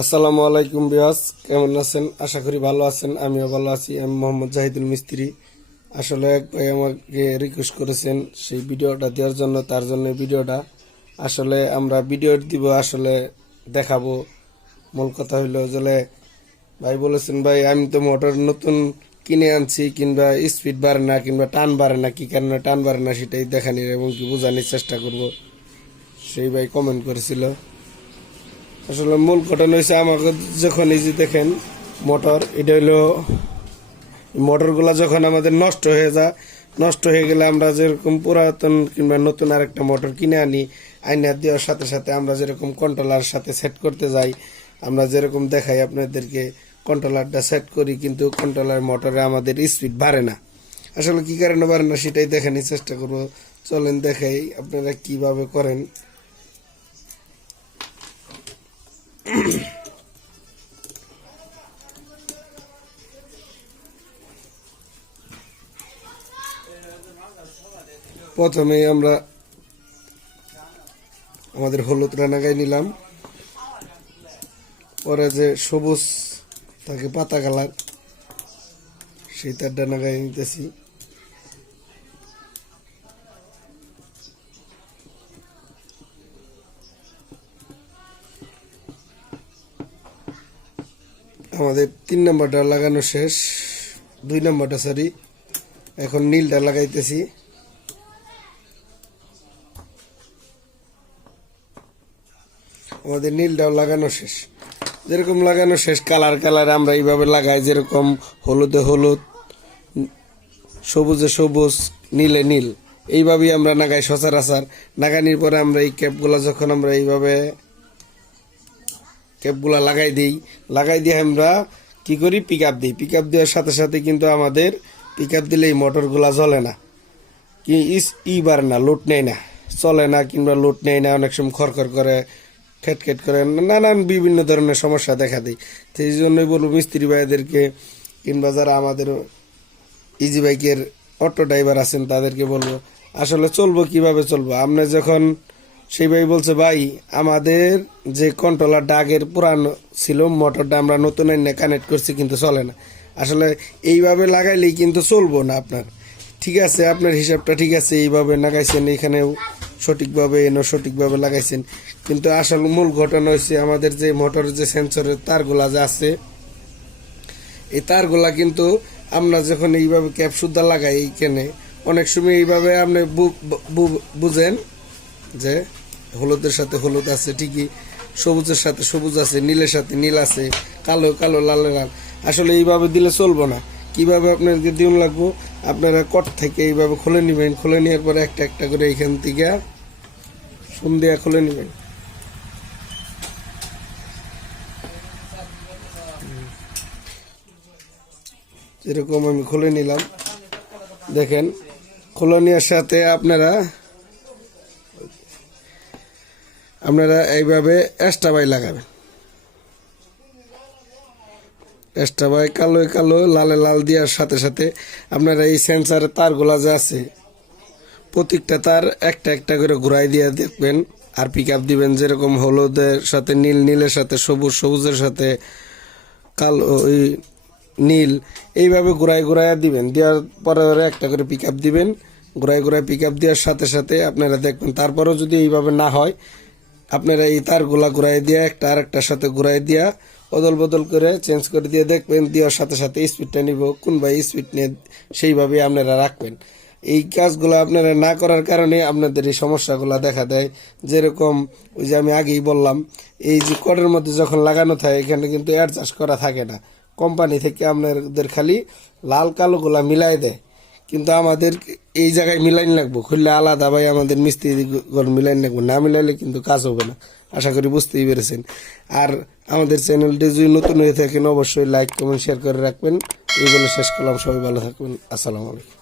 আসসালামু আলাইকুম বিয়াস কেমন আছেন? আশা করি ভালো আছেন, আমিও ভালো আছি। আমি মোহাম্মদ জাহিদুল মিস্ত্রি। আসলে এক ভাই আমাকে রিকোয়েস্ট করেছেন সেই ভিডিওটা দেওয়ার জন্য, তার জন্য ভিডিওটা। আসলে আমরা ভিডিও দিব, আসলে দেখাবো। মূল কথা হইল যে ভাই বলেছেন, ভাই, আমি তো মোটর নতুন কিনে আনছি, কিংবা স্পিড বাড়ে না, কিংবা টান বাড়ে না, কি কারণে টান বাড়ে না সেটাই দেখানির এবং কি বোঝানোর চেষ্টা করব? সেই ভাই কমেন্ট করেছিল। আসলে মূল ঘটনা হয়েছে আমাকে যখন এই যে দেখেন মোটর, এটা হইল মোটরগুলা যখন আমাদের নষ্ট হয়ে যায়, নষ্ট হয়ে গেলে আমরা যেরকম পুরাতন কিংবা নতুন আরেকটা মোটর কিনে আনি, আইনা দেওয়ার সাথে সাথে আমরা যেরকম কন্ট্রোলার সাথে সেট করতে যাই, আমরা যেরকম দেখাই আপনাদেরকে কন্ট্রোলারটা সেট করি কিন্তু কন্ট্রোলার মোটরে আমাদের স্পিড বাড়ে না। আসলে কী কারণে বাড়ে না সেটাই দেখানোর চেষ্টা করব। চলেন দেখাই আপনারা কীভাবে করেন। প্রথমে আমরা আমাদের হলুদ রানাগাই নিলাম। পরে যে সবুজ থাকে পাতা কালার, সেই তার ডানাগাই নিতেছি। আমাদের তিন নম্বরটা লাগানো শেষ। দুই নম্বরটা সরি এখন নীলটা লাগাইতেছি। আমাদের নীলটাও লাগানো শেষ। যেরকম লাগানো শেষ, কালার কালার আমরা এইভাবে লাগাই, যেরকম হলুদে হলুদ, সবুজে সবুজ, নীলে নীল। এইভাবেই আমরা নাগাই সচরাচর। নাগানির পরে আমরা এই ক্যাপগুলো যখন আমরা এইভাবে ক্যাপগুলো লাগাই দিই। লাগাই দিয়ে আমরা কি করি? পিক আপ দিই। পিক আপ দেওয়ার সাথে সাথে কিন্তু আমাদের পিক আপ দিলে এই মোটরগুলা জ্বলে না। কি ইস ই বাড়ে না, লোড নেয় না। চলে না কিংবা লোড নেয় না, অনেক সময় খরখর করে, খেটখেট করে, নানান বিভিন্ন ধরনের সমস্যা দেখা দেয়। সেই জন্যই বলব মিস্ত্রি ভাইদেরকে কিংবা যারা আমাদের ইজি বাইকের অটো ড্রাইভার আছেন, তাদেরকে বলব, আসলে চলবো, কীভাবে চলবো? আপনি যখন সেই ভাই বলছে, ভাই, আমাদের যে কন্ট্রোলারটা ডাগের পুরানো ছিল, মোটরটা আমরা নতুন এনে কানেক্ট করছি, কিন্তু চলে না। আসলে এইভাবে লাগাইলেই কিন্তু চলবো না আপনার। ঠিক আছে, আপনার হিসাবটা ঠিক আছে, এইভাবে লাগাইছেন, এখানেও সঠিকভাবে এনে সঠিকভাবে লাগাইছেন। কিন্তু আসল মূল ঘটনা হচ্ছে আমাদের যে মোটরের যে সেন্সরের তারগুলা যে আছে, এই তারগুলা কিন্তু আমরা যখন এইভাবে ক্যাপ সুদ্ধা লাগাই এইখানে, অনেক সময় এইভাবে আপনি বুঝেন যে হলুদের সাথে হলুদ আছে, ঠিকই। সবুজের সাথে সবুজ আছে, নীলের সাথে নীল আছে, কালো কালো, লাল লাল। আসলে এইভাবে দিলে চলবো না। কীভাবে আপনাদেরকে দিন লাগবো? আপনারা কট থেকে এইভাবে খুলে নেবেন, খুলে নেওয়ার পরে একটা একটা করে এইখান থেকে সন্ধ্যা খুলে নেবেন। যেরকম আমি খুলে নিলাম, দেখেন, খুলে নেওয়ার সাথে আপনারা আপনারা এইভাবে এক্সট্রা লাগাবেন। এক্সট্রা বাই কালো লালে লাল দেওয়ার সাথে সাথে আপনারা এই সেন্সারের তারগুলা যে আছে, প্রত্যেকটা তার একটা একটা করে ঘুরাই দিয়ে দেখবেন আর পিক আপ দিবেন যেরকম হলুদের সাথে নীল, নীলের সাথে সবুজ, সবুজের সাথে কালো, ওই নীল, এইভাবে ঘুরাই ঘুরাইয়া দিবেন। দেওয়ার পরে পরে একটা করে পিক আপ দিবেন। ঘুরাই ঘুরাই পিক আপ দেওয়ার সাথে সাথে আপনারা দেখবেন, তারপরেও যদি এইভাবে না হয় আপনারা এই তারগুলা ঘুরাই দিয়ে একটা আর একটার সাথে ঘুরাই দিয়া অদল বদল করে চেঞ্জ করে দিয়ে দেখবেন, দেওয়ার সাথে সাথে স্পিডটা নিব, কোন ভাই স্পিড নিয়ে সেইভাবে আপনারা রাখবেন। এই কাজগুলো আপনারা না করার কারণে আপনাদের এই সমস্যাগুলো দেখা দেয়। যেরকম ওই যে আমি আগেই বললাম, এই যে কটের মধ্যে যখন লাগানো থাকে, এখানে কিন্তু অ্যাডজাস্ট করা থাকে না। কোম্পানি থেকে আপনাদের খালি লাল কালোগুলা মিলাই দেয়। কিন্তু আমাদের এই জায়গায় মিলাইন লাগবো। খুললে আলাদা ভাই আমাদের মিস্ত্রি ঘর মিলাইন লাগবো। না মিলাইলে কিন্তু কাজ হবে না। আশা করি বুঝতেই পেরেছেন। আর আমাদের চ্যানেলটি যদি নতুন হয়ে থাকেন, অবশ্যই লাইক কমেন্ট শেয়ার করে রাখবেন। এইগুলো শেষ করলাম। সবাই ভালো থাকবেন। আসসালামু আলাইকুম।